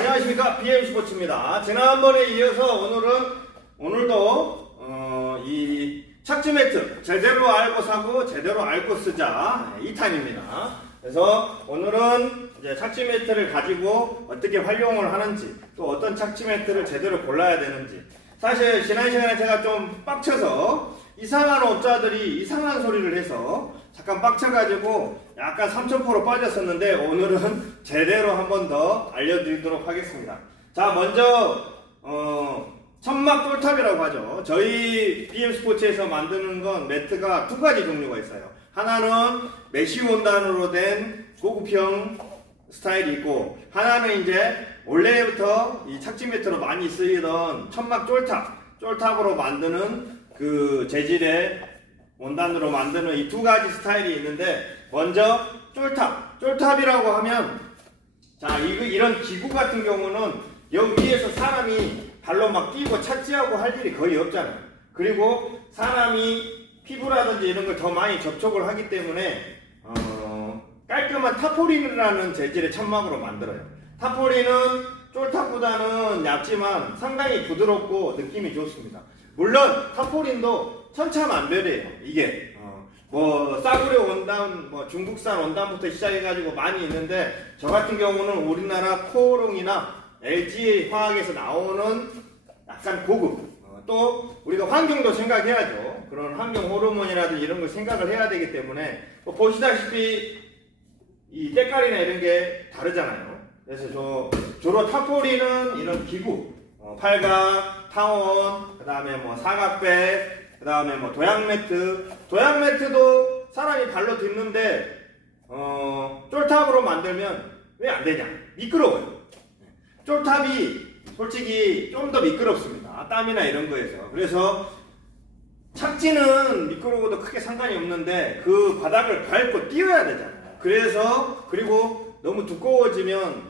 안녕하십니까, BM스포츠입니다. 지난번에 이어서 오늘도 이 착지 매트 제대로 알고 사고 제대로 알고 쓰자 2탄입니다. 그래서 오늘은 이제 착지 매트를 가지고 어떻게 활용을 하는지, 또 어떤 착지 매트를 제대로 골라야 되는지. 사실 지난 시간에 제가 좀 빡쳐서 이상한 업자들이 이상한 소리를 해서 잠깐 빡쳐가지고 약간 3000% 빠졌었는데, 오늘은 제대로 한 번 더 알려드리도록 하겠습니다. 자, 먼저 천막 똘탑이라고 하죠. 저희 BM스포츠에서 만드는 건 매트가 두 가지 종류가 있어요. 하나는 메쉬 원단으로 된 고급형 스타일이 있고, 하나는 이제 원래부터 이 착지 매트로 많이 쓰이던 천막 쫄탑으로 만드는 그 재질의 원단으로 만드는 이 두 가지 스타일이 있는데, 먼저 쫄탑이라고 하면, 자, 이런 기구 같은 경우는 여기 위에서 사람이 발로 막 뛰고 착지하고 할 일이 거의 없잖아요. 그리고 사람이 피부라든지 이런 걸 더 많이 접촉을 하기 때문에 깔끔한 타포린이라는 재질의 천막으로 만들어요. 타포린은 쫄탑보다는 얇지만 상당히 부드럽고 느낌이 좋습니다. 물론 타포린도 천차만별이에요. 이게 싸구려 원단, 중국산 원단부터 시작해가지고 많이 있는데, 저 같은 경우는 우리나라 코오롱이나 LG 화학에서 나오는 약간 고급, 또 우리가 환경도 생각해야죠. 그런 환경 호르몬이라든지 이런 걸 생각을 해야 되기 때문에, 보시다시피 이 때깔이나 이런 게 다르잖아요. 그래서 주로 타포린은 이런 기구, 팔각, 타원, 그 다음에 사각백, 그 다음에 도양 매트도 사람이 발로 딛는데 쫄탑으로 만들면 왜 안 되냐? 미끄러워요. 쫄탑이 솔직히 좀 더 미끄럽습니다. 땀이나 이런 거에서. 그래서 착지는 미끄러워도 크게 상관이 없는데 그 바닥을 밟고 뛰어야 되잖아요. 그리고 너무 두꺼워지면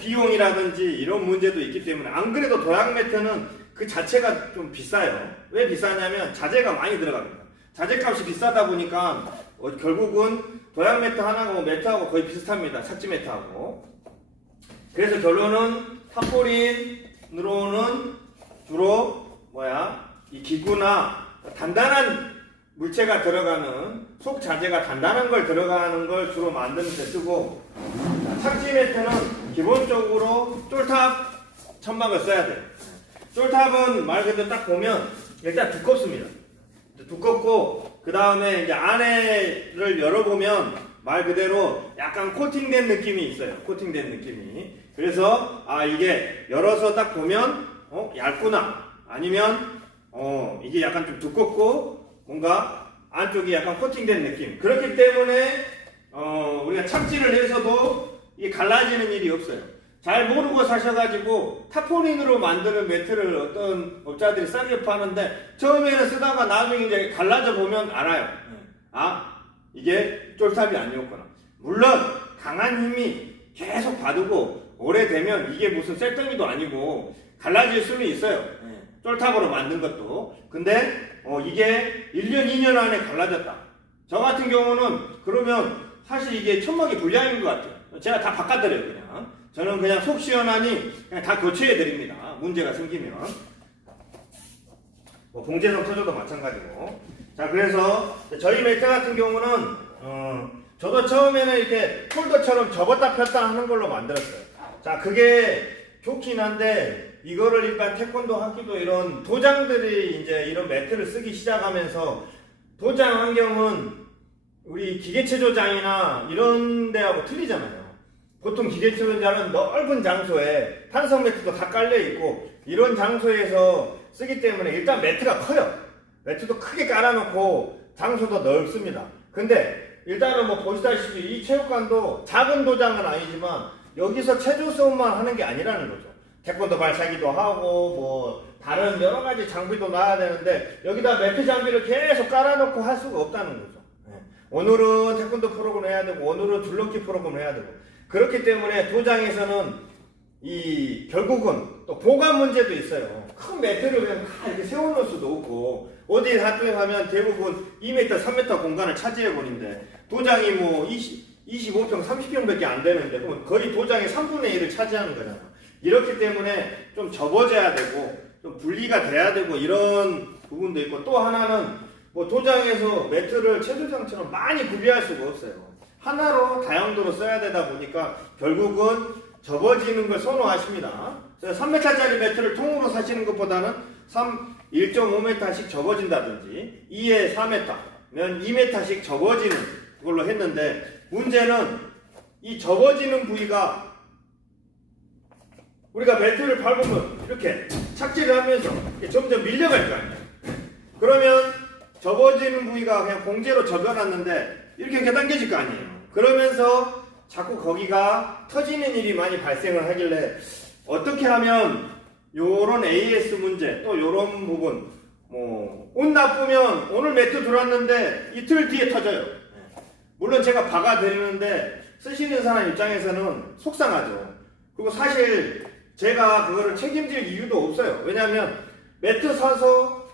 비용이라든지 이런 문제도 있기 때문에, 안 그래도 도양 매트는 그 자체가 좀 비싸요. 왜 비싸냐면 자재가 많이 들어갑니다. 자재값이 비싸다 보니까 결국은 도양 매트 하나고 매트하고 거의 비슷합니다. 착지 매트하고. 그래서 결론은 타포린으로는 주로 이 기구나 단단한 물체가 들어가는, 속 자재가 단단한 걸 들어가는 걸 주로 만드는 데 쓰고, 착지 매트는 기본적으로 쫄탑 천막을 써야 돼요. 쫄탑은 말 그대로 딱 보면 일단 두껍습니다. 두껍고, 그 다음에 이제 안에를 열어보면 말 그대로 약간 코팅된 느낌이 있어요. 코팅된 느낌이. 그래서 이게 열어서 딱 보면 얇구나, 아니면 이게 약간 좀 두껍고 뭔가 안쪽이 약간 코팅된 느낌. 그렇기 때문에 우리가 착지를 해서도 이게 갈라지는 일이 없어요. 잘 모르고 사셔가지고 타포린으로 만드는 매트를 어떤 업자들이 싸게 파는데, 처음에는 쓰다가 나중에 이제 갈라져 보면 알아요. 이게 쫄탑이 아니었구나. 물론 강한 힘이 계속 받고 오래되면 이게 무슨 쇳덩이도 아니고 갈라질 수는 있어요. 쫄탑으로 만든 것도. 근데 이게 1년 2년 안에 갈라졌다. 저 같은 경우는 그러면 사실 이게 천막이 불량인 것 같아요. 제가 다 바꿔드려요. 그냥 저는 그냥 속 시원하니 그냥 다 교체해 드립니다. 문제가 생기면. 봉제성 터져도 마찬가지고. 자, 그래서 저희 매트 같은 경우는 저도 처음에는 이렇게 폴더처럼 접었다 폈다 하는 걸로 만들었어요. 자, 그게 좋긴 한데, 이거를 일단 태권도 학기도 이런 도장들이 이제 이런 매트를 쓰기 시작하면서, 도장 환경은 우리 기계체 조장이나 이런 데하고 틀리잖아요. 보통 기계체 조장은 넓은 장소에 탄성 매트도 다 깔려 있고 이런 장소에서 쓰기 때문에 일단 매트가 커요. 매트도 크게 깔아놓고 장소도 넓습니다. 근데 일단은 보시다시피 이 체육관도 작은 도장은 아니지만 여기서 체조 수업만 하는 게 아니라는 거죠. 태권도 발차기도 하고 다른 여러 가지 장비도 놔야 되는데, 여기다 매트 장비를 계속 깔아놓고 할 수가 없다는 거죠. 오늘은 태권도 프로그램 해야 되고, 오늘은 줄넘기 프로그램 해야 되고. 그렇기 때문에 도장에서는 결국은 또 보관 문제도 있어요. 큰 매트를 그냥 다 이렇게 세워놓을 수도 없고, 어디 하면 대부분 2m, 3m 공간을 차지해버린데, 도장이 25평, 30평밖에 안 되는데, 그럼 거의 도장의 3분의 1을 차지하는 거잖아. 이렇기 때문에 좀 접어져야 되고 좀 분리가 돼야 되고 이런 부분도 있고, 또 하나는 뭐 도장에서 매트를 채도장처럼 많이 구비할 수가 없어요. 하나로 다용도로 써야 되다 보니까 결국은 접어지는 걸 선호하십니다. 3m짜리 매트를 통으로 사시는 것보다는 1.5m씩 접어진다든지 2에 4m면 2m씩 접어지는 그걸로 했는데, 문제는 이 접어지는 부위가 우리가 매트를 밟으면 이렇게 착지를 하면서 점점 밀려갈 거 아니에요. 그러면 접어지는 부위가 그냥 봉제로 접어놨는데 이렇게 당겨질 거 아니에요. 그러면서 자꾸 거기가 터지는 일이 많이 발생을 하길래, 어떻게 하면 요런 AS 문제, 또 요런 부분, 운 나쁘면 오늘 매트 들어왔는데 이틀 뒤에 터져요. 물론 제가 박아드리는데 쓰시는 사람 입장에서는 속상하죠. 그리고 사실 제가 그거를 책임질 이유도 없어요. 왜냐하면 매트 사서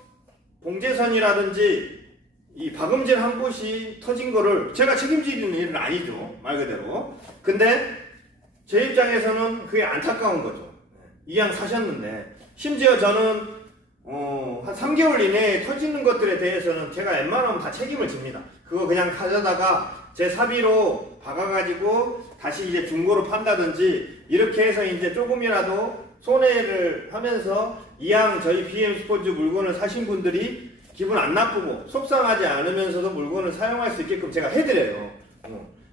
봉제선이라든지 이 박음질 한 곳이 터진 거를 제가 책임지는 일은 아니죠, 말 그대로. 근데 제 입장에서는 그게 안타까운 거죠. 이왕 사셨는데, 심지어 저는 한 3개월 이내에 터지는 것들에 대해서는 제가 웬만하면 다 책임을 집니다. 그거 그냥 가져다가 제 사비로 박아가지고 다시 이제 중고로 판다든지 이렇게 해서 이제 조금이라도 손해를 하면서 이왕 저희 BM 스포츠 물건을 사신 분들이 기분 안 나쁘고 속상하지 않으면서도 물건을 사용할 수 있게끔 제가 해드려요.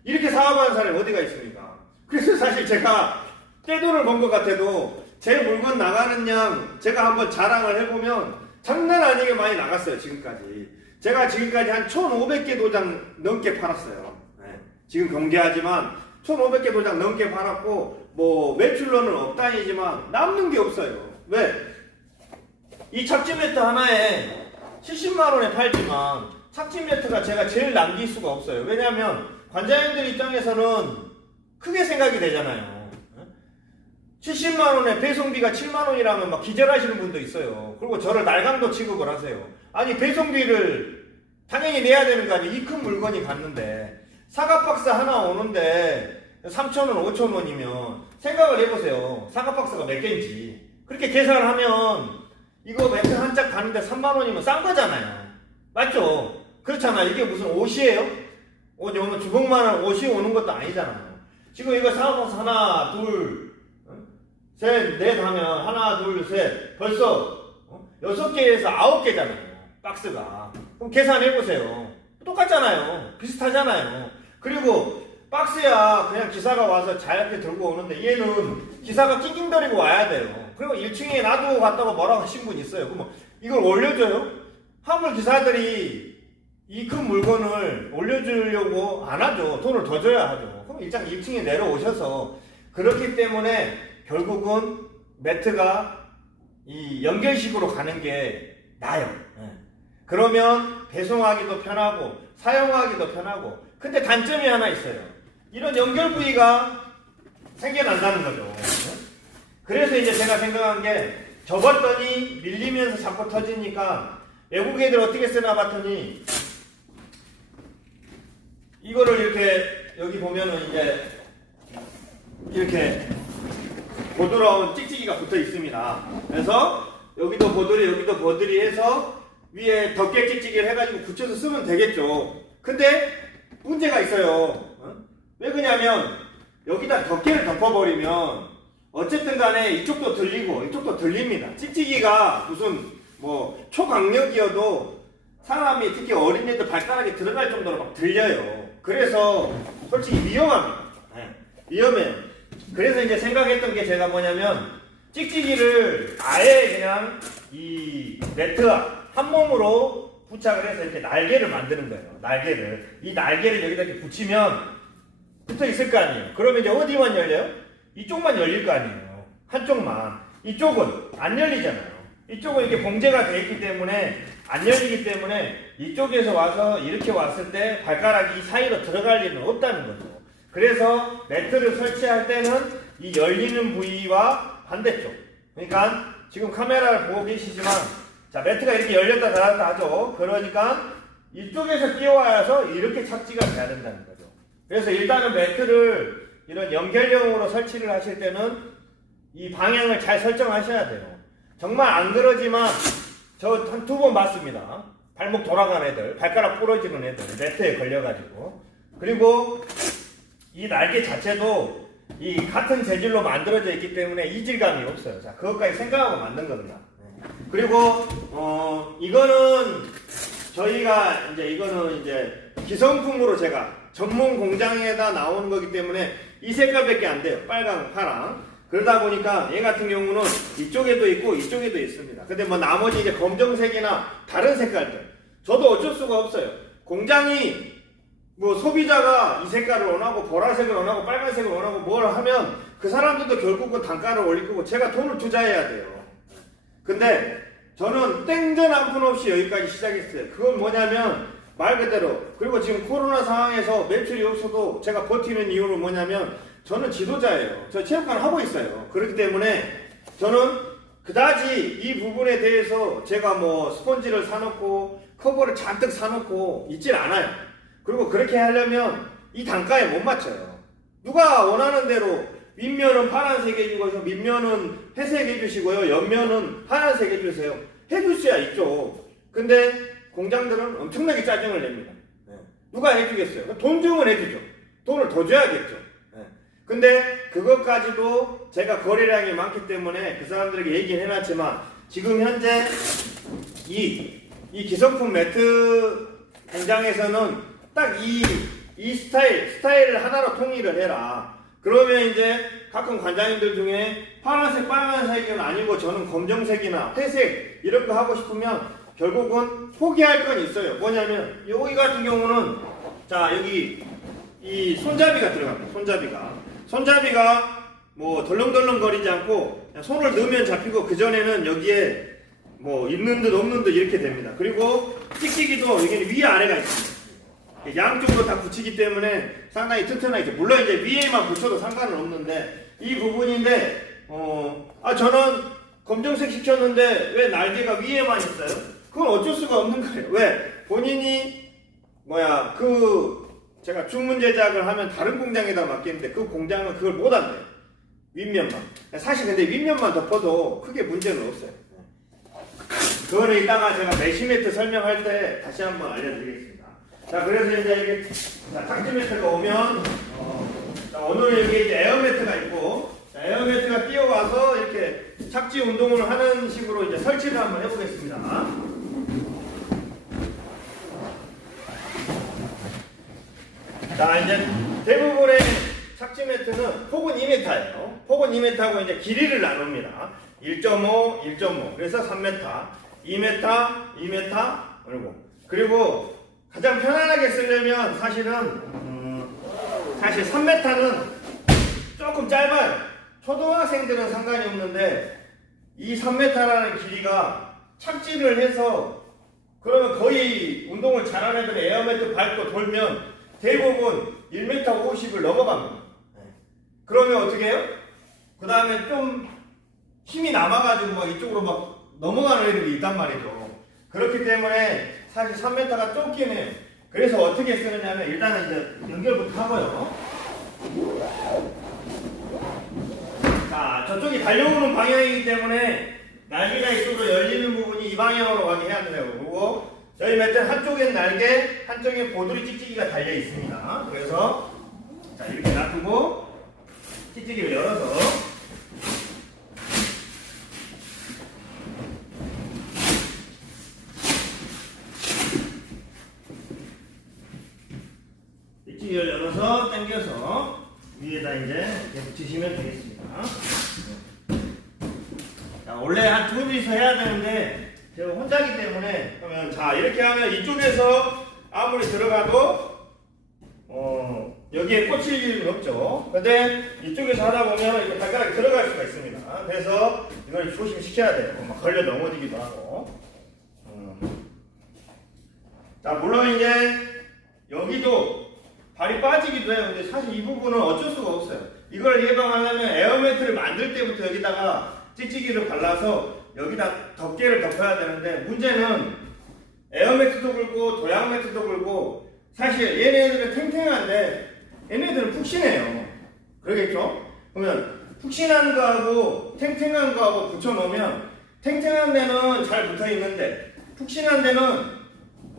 이렇게 사업하는 사람이 어디가 있습니까? 그래서 사실 제가 떼돈을 번 것 같아도 제 물건 나가는 양 제가 한번 자랑을 해보면 장난 아니게 많이 나갔어요. 지금까지 제가 지금까지 한 1,500개 도장 넘게 팔았어요. 지금 경계하지만 1,500개 도장 넘게 팔았고, 뭐 매출로는 업다이지만 남는 게 없어요. 왜? 이 착지 매트 하나에 70만원에 팔지만 착지 매트가 제가 제일 남길 수가 없어요. 왜냐하면 관자님들 입장에서는 크게 생각이 되잖아요. 70만원에 배송비가 7만원이라면 막 기절하시는 분도 있어요. 그리고 저를 날강도 취급을 하세요. 아니, 배송비를 당연히 내야 되는 거 아니에요. 이 큰 물건이 갔는데 사과박스 하나 오는데 3,000원, 5,000원이면 생각을 해보세요. 사과박스가 몇 개인지. 그렇게 계산을 하면 이거 매트 한 짝 가는데 3만원이면 싼 거잖아요. 맞죠? 그렇잖아요. 이게 무슨 옷이에요? 옷이 오면 주먹만한 옷이 오는 것도 아니잖아요. 지금 이거 사과박스 하나, 둘, 셋, 넷 하면 하나, 둘, 셋, 벌써 6개에서 9개잖아요. 박스가. 그럼 계산해보세요. 똑같잖아요. 비슷하잖아요. 그리고 박스야 그냥 기사가 와서 자유롭게 들고 오는데, 얘는 기사가 낑낑거리고 와야 돼요. 그리고 1층에 놔두고 갔다고 뭐라고 하신 분 있어요. 그럼 이걸 올려줘요? 화물 기사들이 이 큰 물건을 올려주려고 안 하죠. 돈을 더 줘야 하죠. 그럼 일단 1층에 내려오셔서. 그렇기 때문에 결국은 매트가 이 연결식으로 가는 게 나아요. 그러면 배송하기도 편하고 사용하기도 편하고. 근데 단점이 하나 있어요. 이런 연결 부위가 생겨난다는 거죠. 그래서 이제 제가 생각한 게, 접었더니 밀리면서 자꾸 터지니까 외국 애들 어떻게 쓰나 봤더니, 이거를 이렇게 여기 보면은 이제 이렇게 보드러운 찍찍이가 붙어 있습니다. 그래서 여기도 보드리 여기도 보드리 해서 위에 덮개 찍찍이를 해가지고 붙여서 쓰면 되겠죠. 근데 문제가 있어요. 왜 그러냐면 여기다 덮개를 덮어버리면 어쨌든 간에 이쪽도 들리고 이쪽도 들립니다. 찍찍이가 무슨 뭐 초강력이어도 사람이, 특히 어린이들 발가락에 들어갈 정도로 막 들려요. 그래서 솔직히 위험합니다. 위험해요. 그래서 이제 생각했던 게 제가 뭐냐면, 찍찍이를 아예 그냥 이 매트와 한 몸으로 부착을 해서 이렇게 날개를 만드는 거예요. 날개를. 이 날개를 여기다 이렇게 붙이면 붙어 있을 거 아니에요. 그러면 이제 어디만 열려요? 이쪽만 열릴 거 아니에요. 한쪽만. 이쪽은 안 열리잖아요. 이쪽은 이렇게 봉제가 되어 있기 때문에 안 열리기 때문에 이쪽에서 와서 이렇게 왔을 때 발가락이 이 사이로 들어갈 일은 없다는 거죠. 그래서 매트를 설치할 때는 이 열리는 부위와 반대쪽. 그러니까 지금 카메라를 보고 계시지만, 자, 매트가 이렇게 열렸다 닫았다 하죠. 그러니까 이쪽에서 끼워와서 이렇게 착지가 돼야 된다는 거죠. 그래서 일단은 매트를 이런 연결형으로 설치를 하실 때는 이 방향을 잘 설정하셔야 돼요. 정말 안 그러지만 저 한 2번 봤습니다. 발목 돌아가는 애들, 발가락 부러지는 애들, 매트에 걸려가지고. 그리고 이 날개 자체도 이 같은 재질로 만들어져 있기 때문에 이질감이 없어요. 자, 그것까지 생각하고 만든 겁니다. 그리고 이거는 저희가 이거는 이제 기성품으로 제가 전문 공장에다 나오는 거기 때문에 이 색깔밖에 안 돼요. 빨강, 파랑. 그러다 보니까 얘 같은 경우는 이쪽에도 있고 이쪽에도 있습니다. 근데 뭐 나머지 이제 검정색이나 다른 색깔들 저도 어쩔 수가 없어요. 공장이 뭐 소비자가 이 색깔을 원하고 보라색을 원하고 빨간색을 원하고 뭘 하면 그 사람들도 결국은 단가를 올릴 거고 제가 돈을 투자해야 돼요. 근데 저는 땡전 한 푼 없이 여기까지 시작했어요. 그건 뭐냐면 말 그대로 그리고 지금 코로나 상황에서 매출이 없어도 제가 버티는 이유는 뭐냐면 저는 지도자예요. 저 체육관 하고 있어요. 그렇기 때문에 저는 그다지 이 부분에 대해서 제가 뭐 스펀지를 사놓고 커버를 잔뜩 사놓고 있질 않아요. 그리고 그렇게 하려면 이 단가에 못 맞춰요. 누가 원하는 대로 윗면은 파란색 해주고요, 밑면은 회색 해주시고요, 옆면은 하얀색 해주세요. 해줄 수야 있죠. 근데 공장들은 엄청나게 짜증을 냅니다. 누가 해주겠어요? 돈 주면 해주죠. 돈을 더 줘야겠죠. 근데 그것까지도 제가 거래량이 많기 때문에 그 사람들에게 얘기를 해놨지만 지금 현재 이 기성품 매트 공장에서는 딱 이 스타일을 하나로 통일을 해라. 그러면 이제 가끔 관장님들 중에 파란색, 빨간색은 아니고 저는 검정색이나 회색 이런 거 하고 싶으면 결국은 포기할 건 있어요. 뭐냐면 여기 같은 경우는 자 여기 이 손잡이가 들어갑니다. 손잡이가 뭐 덜렁덜렁 거리지 않고 그냥 손을 넣으면 잡히고 그 전에는 여기에 뭐 있는 듯 없는 듯 이렇게 됩니다. 그리고 찍찍이도 여기는 위아래가 있습니다. 양쪽으로 다 붙이기 때문에 상당히 튼튼하게 물론 이제 위에만 붙여도 상관은 없는데 이 부분인데 저는 검정색 시켰는데 왜 날개가 위에만 있어요? 그건 어쩔 수가 없는 거예요. 왜? 본인이 제가 주문 제작을 하면 다른 공장에다 맡기는데 그 공장은 그걸 못 한대요. 윗면만. 사실 근데 윗면만 덮어도 크게 문제는 없어요. 그거는 이따가 제가 메시매트 설명할 때 다시 한번 알려드리겠습니다. 자, 그래서 이제 이게 착지 매트가 오면 오늘은 여기 이제 에어매트가 있고 에어매트가 뛰어와서 이렇게 착지 운동을 하는 식으로 이제 설치를 한번 해보겠습니다. 자, 이제 대부분의 착지 매트는 폭은 2m예요. 폭은 2m하고 이제 길이를 나눕니다. 1.5, 1.5. 그래서 3m, 2m, 2m, 그리고 가장 편안하게 쓰려면 사실 3m는 조금 짧아요. 초등학생들은 상관이 없는데 이 3m라는 길이가 착지를 해서 그러면 거의 운동을 잘하는 애들은 에어매트 밟고 돌면 대부분 1m 50을 넘어갑니다. 그러면 어떻게 해요? 그 다음에 좀 힘이 남아가지고 막 이쪽으로 막 넘어가는 애들이 있단 말이죠. 그렇기 때문에 사실 3m가 좁긴 해요. 그래서 어떻게 쓰느냐면 일단은 이제 연결부터 하고요. 자, 저쪽이 달려오는 방향이기 때문에 날개가 이쪽으로 열리는 부분이 이 방향으로 가게 해야 돼요. 그리고 저희 매트는 한쪽엔 날개, 한쪽엔 보드리 찍찍이가 달려 있습니다. 그래서 자 이렇게 놔두고 찍찍이를 열어서 찍찍이를 열어서 당겨서 위에다 이제 이렇게 붙이시면 되겠습니다. 자, 원래 한 두 분이서 해야 되는데 제가 혼자기 때문에 그러면 자 이렇게 하면 이쪽에서 아무리 들어가도 여기에 꽂힐 일은 없죠. 근데 이쪽에서 하다 보면 이렇게 발가락이 들어갈 수가 있습니다. 그래서 이걸 조심시켜야 돼요. 막 걸려 넘어지기도 하고. 자, 물론 이제 여기도 발이 빠지기도 해요. 근데 사실 이 부분은 어쩔 수가 없어요. 이걸 예방하려면 에어매트를 만들 때부터 여기다가 찍찍이를 발라서 여기다 덮개를 덮어야 되는데 문제는 에어매트도 굴고 도약매트도 굴고 사실 얘네들은 탱탱한데 얘네들은 푹신해요. 그러겠죠? 그러면 푹신한 거하고 탱탱한 거하고 붙여놓으면 탱탱한 데는 잘 붙어 있는데 푹신한 데는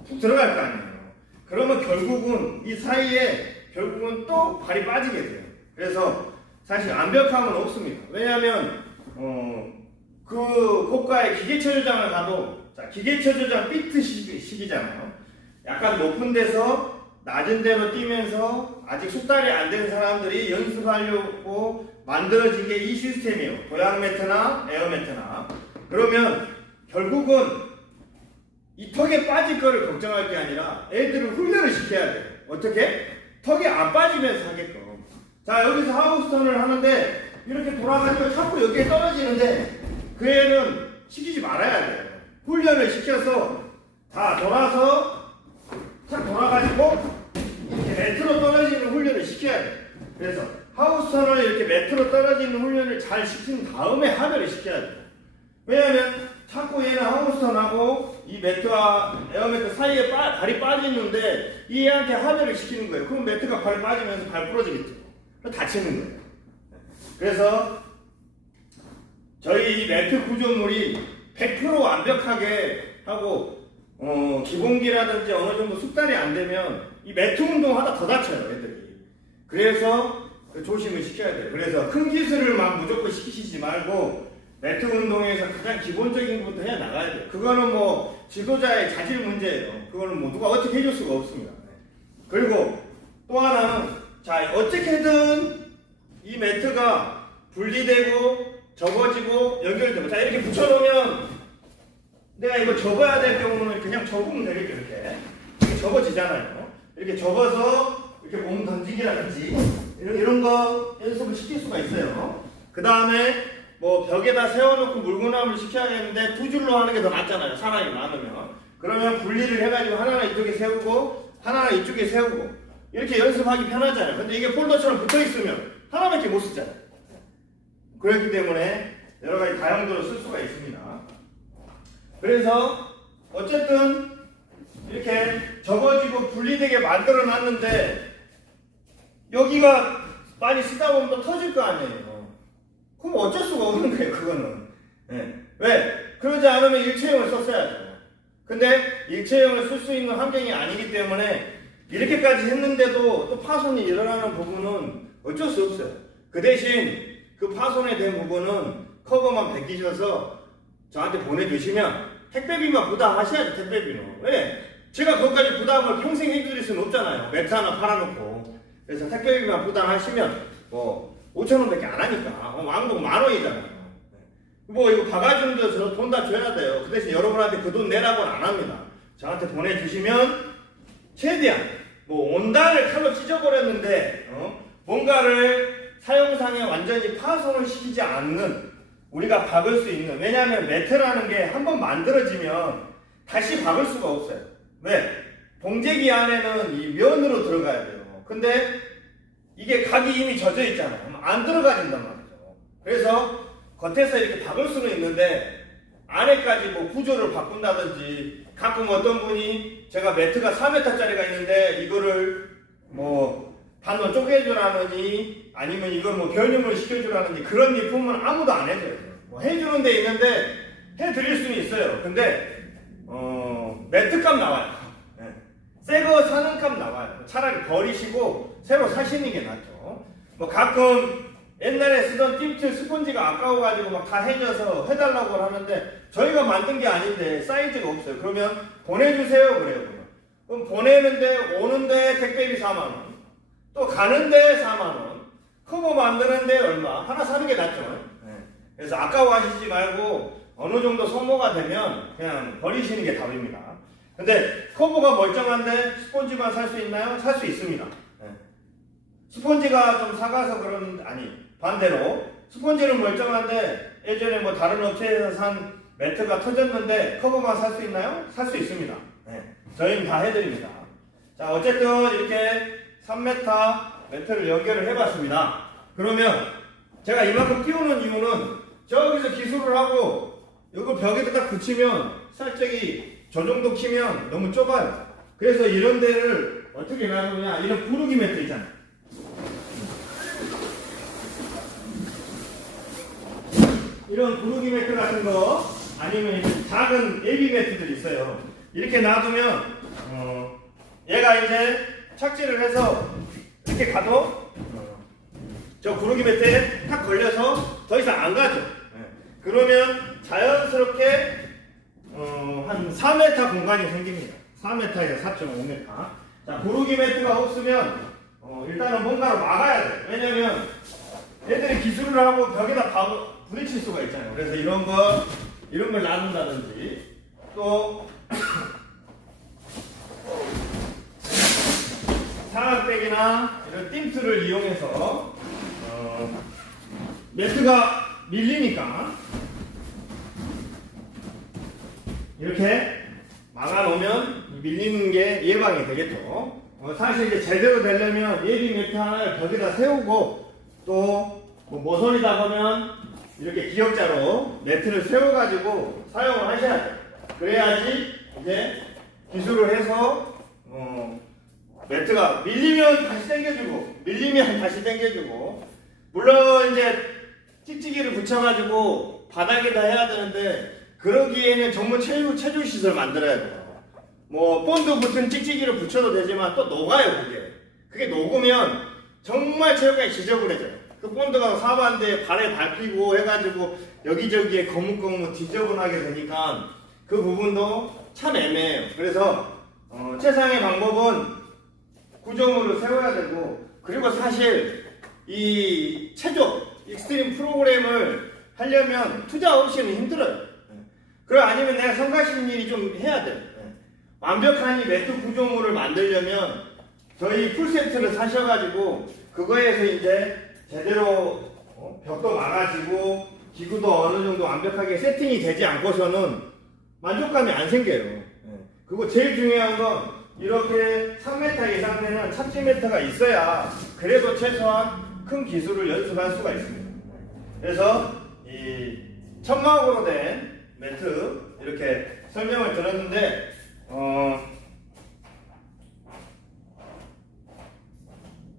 푹 들어갈 거 아니에요. 그러면 결국은 이 사이에 결국은 또 발이 빠지게 돼요. 그래서 사실 완벽함은 없습니다. 왜냐하면 그 고가의 기계처 조장을 가도 자, 기계처 조장 피트 식이잖아요. 약간 높은 데서 낮은 데로 뛰면서 아직 숙달이 안 된 사람들이 연습하려고 만들어진 게 이 시스템이에요. 도약 매트나 에어 매트나. 그러면 결국은 이 턱에 빠질 거를 걱정할 게 아니라 애들을 훈련을 시켜야 돼요. 어떻게? 턱이 안 빠지면서 하게끔. 자, 여기서 하우스턴을 하는데 이렇게 돌아가니까 자꾸 여기에 떨어지는데 그 애는 시키지 말아야 돼요. 훈련을 시켜서 다 돌아서 착 돌아가지고 이렇게 매트로 떨어지는 훈련을 시켜야 돼요. 그래서 하우스턴을 이렇게 매트로 떨어지는 훈련을 잘 시킨 다음에 하별을 시켜야 돼요. 왜냐하면 자꾸 얘는 하우스턴하고 이 매트와 에어매트 사이에 발이 빠지는데 이 애한테 하별을 시키는 거예요. 그럼 매트가 발이 빠지면서 발 부러지겠죠. 다치는 거예요. 그래서 저희 이 매트 구조물이 100% 완벽하게 하고 기본기라든지 어느 정도 숙달이 안 되면 이 매트 운동하다 더 다쳐요, 애들이. 그래서 조심을 시켜야 돼요. 그래서 큰 기술을 막 무조건 시키시지 말고 매트 운동에서 가장 기본적인 것부터 해 나가야 돼요. 그거는 뭐 지도자의 자질 문제예요. 그거는 뭐 누가 어떻게 해줄 수가 없습니다. 그리고 또 하나는 자, 어떻게든 이 매트가 분리되고 접어지고 연결되고 자, 이렇게 붙여놓으면 내가 이거 접어야 될 경우는 그냥 접으면 되겠죠. 이렇게 접어지잖아요. 이렇게 접어서 이렇게 몸 던지기라든지 이런 거 연습을 시킬 수가 있어요. 그 다음에 뭐 벽에다 세워놓고 물구나무를 시켜야겠는데 두 줄로 하는 게 더 낫잖아요. 사람이 많으면. 그러면 분리를 해가지고 하나는 이쪽에 세우고 하나는 이쪽에 세우고 이렇게 연습하기 편하잖아요. 근데 이게 폴더처럼 붙어있으면 하나밖에 못 쓰잖아요. 그렇기 때문에 여러 가지 다용도로 쓸 수가 있습니다. 그래서 어쨌든 이렇게 접어지고 분리되게 만들어 놨는데 여기가 많이 쓰다 보면 또 터질 거 아니에요. 그럼 어쩔 수가 없는 거예요, 그거는. 네. 왜? 그러지 않으면 일체형을 썼어야죠. 근데 일체형을 쓸 수 있는 환경이 아니기 때문에 이렇게까지 했는데도 또 파손이 일어나는 부분은 어쩔 수 없어요. 그 대신 그 파손이 된 부분은 커버만 벗기셔서 저한테 보내주시면 택배비만 부담하셔야죠. 택배비는. 왜? 제가 그것까지 부담을 평생 해드릴 수는 없잖아요. 매트 하나 팔아놓고. 그래서 택배비만 부담하시면 뭐 5,000원밖에 안 하니까 왕복 10,000원이잖아요. 뭐 이거 박아주는데 저 돈 다 줘야 돼요. 그 대신 여러분한테 그 돈 내라고는 안 합니다. 저한테 보내주시면 최대한 뭐 온단을 칼로 찢어버렸는데 뭔가를 사용상에 완전히 파손을 시키지 않는 우리가 박을 수 있는, 왜냐하면 매트라는 게 한번 만들어지면 다시 박을 수가 없어요. 왜? 봉제기 안에는 이 면으로 들어가야 돼요. 근데 이게 각이 이미 젖어 있잖아요. 안 들어가진단 말이죠. 그래서 겉에서 이렇게 박을 수는 있는데 안에까지 뭐 구조를 바꾼다든지, 가끔 어떤 분이 제가 매트가 4m짜리가 있는데 이거를 뭐 반으로 쪼개주라느니 아니면 이걸 뭐 변형을 시켜주라느니 그런 리폼은 아무도 안 해줘요. 뭐 해주는 데 있는데 해드릴 수는 있어요. 근데 매트 값 나와요. 네. 새 거 사는 값 나와요. 차라리 버리시고 새로 사시는 게 낫죠. 뭐 가끔 옛날에 쓰던 띠트 스펀지가 아까워가지고 막 다 해줘서 해달라고 하는데 저희가 만든 게 아닌데 사이즈가 없어요. 그러면 보내주세요 그래요. 그럼 보내는데 오는데 택배비 4만원, 또 가는데 4만원, 커버 만드는데 얼마, 하나 사는 게 낫죠. 네. 그래서 아까워하시지 말고 어느 정도 소모가 되면 그냥 버리시는 게 답입니다. 근데 커버가 멀쩡한데 스펀지만 살 수 있나요? 살 수 있습니다. 네. 스펀지가 좀 사가서 그런, 아니 반대로 스펀지는 멀쩡한데 예전에 뭐 다른 업체에서 산 매트가 터졌는데 커버만 살 수 있나요? 살 수 있습니다. 네. 저희는 다 해드립니다. 자, 어쨌든 이렇게 3m 매트를 연결을 해봤습니다. 그러면 제가 이만큼 띄우는 이유는 저기서 기술을 하고 이거 벽에다 딱 붙이면 살짝이 저 정도 키면 너무 좁아요. 그래서 이런 데를 어떻게 놔두냐, 이런 구르기 매트 있잖아요. 이런 구르기 매트 같은 거 아니면 작은 예비 매트들 있어요. 이렇게 놔두면 얘가 이제 착지를 해서 이렇게 가도 저 구르기 매트에 탁 걸려서 더 이상 안 가죠. 그러면 자연스럽게 한 4m 공간이 생깁니다. 4m에서 4.5m. 자, 구르기 매트가 없으면 일단은 뭔가로 막아야 돼요. 왜냐면 애들이 기술을 하고 벽에다 부딪힐 수가 있잖아요. 그래서 이런 걸 놔둔다든지 또 사각백이나 이런 띵트를 이용해서 매트가 밀리니까 이렇게 막아놓으면 밀리는 게 예방이 되겠죠. 사실 이제 제대로 되려면 예비 매트 하나를 벽에다 세우고 또 모서리다 보면 이렇게 기역자로 매트를 세워가지고 사용을 하셔야 돼요. 그래야지 이제 기술을 해서 매트가 밀리면 다시 당겨주고 밀리면 다시 당겨주고 물론 이제 찍찍이를 붙여가지고 바닥에다 해야 되는데 그러기에는 전문 체조 시설 만들어야 돼요. 뭐 본드 붙은 찍찍이를 붙여도 되지만 또 녹아요. 그게 녹으면 정말 체육관이 지저분해져요. 그 본드가 사반대에 발에 밟히고 해가지고 여기저기에 거뭇거뭇 지저분하게 되니까 그 부분도 참 애매해요. 그래서 최상의 방법은 구조물을 세워야 되고 그리고 사실 이 체조 익스트림 프로그램을 하려면 투자 없이는 힘들어요. 그리고 아니면 내가 성가신 일이 좀 해야 돼요. 완벽한 이 매트 구조물을 만들려면 저희 풀세트를 사셔가지고 그거에서 이제 제대로 벽도 막아지고 기구도 어느 정도 완벽하게 세팅이 되지 않고서는 만족감이 안 생겨요. 그리고 제일 중요한 건 이렇게 3m 이상 되는 착지 매트가 있어야 그래도 최소한 큰 기술을 연습할 수가 있습니다. 그래서 이 천막으로 된 매트 이렇게 설명을 들었는데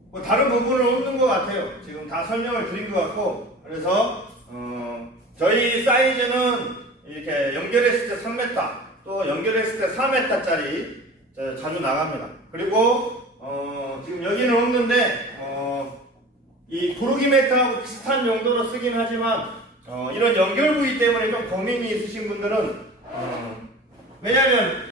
뭐 다른 부분은 없는 것 같아요. 지금 다 설명을 드린 것 같고 그래서 저희 사이즈는 이렇게 연결했을 때 3m 또 연결했을 때 4m짜리 자주 나갑니다. 그리고 지금 여기는 없는데 이 구르기 매트하고 비슷한 용도로 쓰긴 하지만 이런 연결 부위 때문에 좀 고민이 있으신 분들은 왜냐면